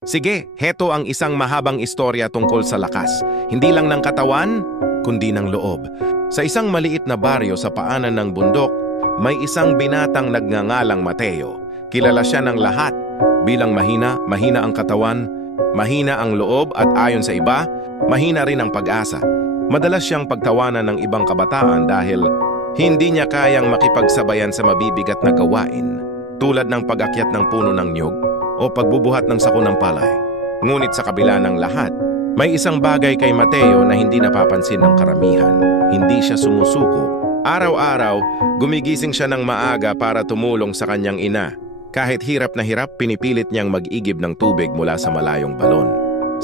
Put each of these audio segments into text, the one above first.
Sige, heto ang isang mahabang istorya tungkol sa lakas. Hindi lang ng katawan, kundi ng loob. Sa isang maliit na baryo sa paanan ng bundok, may isang binatang nagngangalang Mateo. Kilala siya ng lahat bilang mahina ang katawan, mahina ang loob at ayon sa iba, mahina rin ang pag-asa. Madalas siyang pagtawanan ng ibang kabataan dahil hindi niya kayang makipagsabayan sa mabibigat na gawain, tulad ng pag-akyat ng puno ng niyog o pagbubuhat ng sako ng palay. Ngunit sa kabila ng lahat, may isang bagay kay Mateo na hindi napapansin ng karamihan. Hindi siya sumusuko. Araw-araw, gumigising siya ng maaga para tumulong sa kanyang ina. Kahit hirap na hirap, pinipilit niyang mag-igib ng tubig mula sa malayong balon.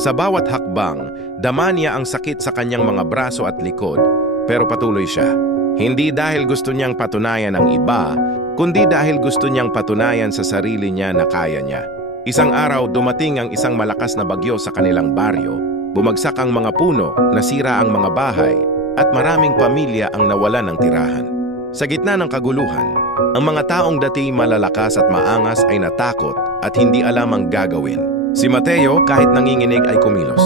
Sa bawat hakbang, dama niya ang sakit sa kanyang mga braso at likod, pero patuloy siya. Hindi dahil gusto niyang patunayan ang iba, kundi dahil gusto niyang patunayan sa sarili niya na kaya niya. Isang araw, dumating ang isang malakas na bagyo sa kanilang baryo. Bumagsak ang mga puno, nasira ang mga bahay, at maraming pamilya ang nawalan ng tirahan. Sa gitna ng kaguluhan, ang mga taong dati malalakas at maangas ay natakot at hindi alam ang gagawin. Si Mateo, kahit nanginginig, ay kumilos.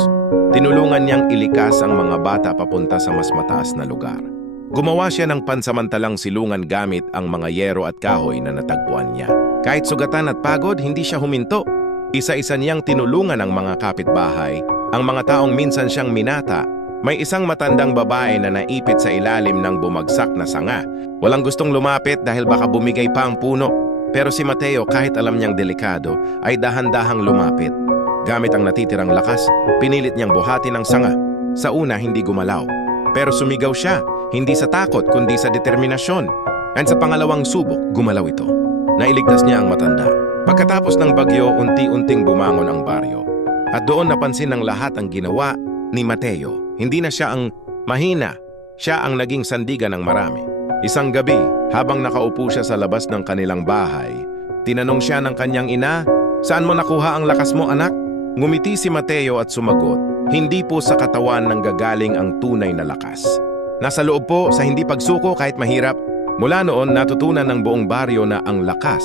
Tinulungan niyang ilikas ang mga bata papunta sa mas mataas na lugar. Gumawa siya ng pansamantalang silungan gamit ang mga yero at kahoy na natagpuan niya. Kahit sugatan at pagod, hindi siya huminto. Isa-isa niyang tinulungan ang mga kapitbahay, ang mga taong minsan siyang minata. May isang matandang babae na naipit sa ilalim ng bumagsak na sanga. Walang gustong lumapit dahil baka bumigay pa ang puno. Pero si Mateo, kahit alam niyang delikado, ay dahan-dahang lumapit. Gamit ang natitirang lakas, pinilit niyang buhatin ang sanga. Sa una, hindi gumalaw. Pero sumigaw siya, hindi sa takot kundi sa determinasyon. At sa pangalawang subok, gumalaw ito. Nailigtas niya ang matanda. Pagkatapos ng bagyo, unti-unting bumangon ang baryo. At doon napansin ng lahat ang ginawa ni Mateo. Hindi na siya ang mahina, siya ang naging sandigan ng marami. Isang gabi, habang nakaupo siya sa labas ng kanilang bahay, tinanong siya ng kanyang ina, "Saan mo nakuha ang lakas mo, anak?" Ngumiti si Mateo at sumagot, "Hindi po sa katawan nanggagaling ang tunay na lakas. Nasa loob po sa hindi pagsuko kahit mahirap." Mula noon, natutunan ng buong baryo na ang lakas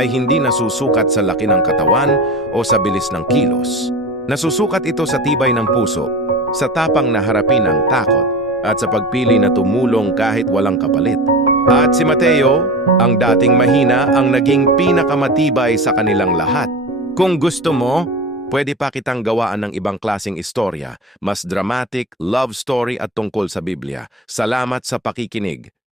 ay hindi nasusukat sa laki ng katawan o sa bilis ng kilos. Nasusukat ito sa tibay ng puso, sa tapang na harapin ang takot, at sa pagpili na tumulong kahit walang kapalit. At si Mateo, ang dating mahina, ang naging pinakamatibay sa kanilang lahat. Kung gusto mo, pwede pa kitang gawaan ng ibang klaseng istorya, mas dramatic, love story at tungkol sa Biblia. Salamat sa pakikinig.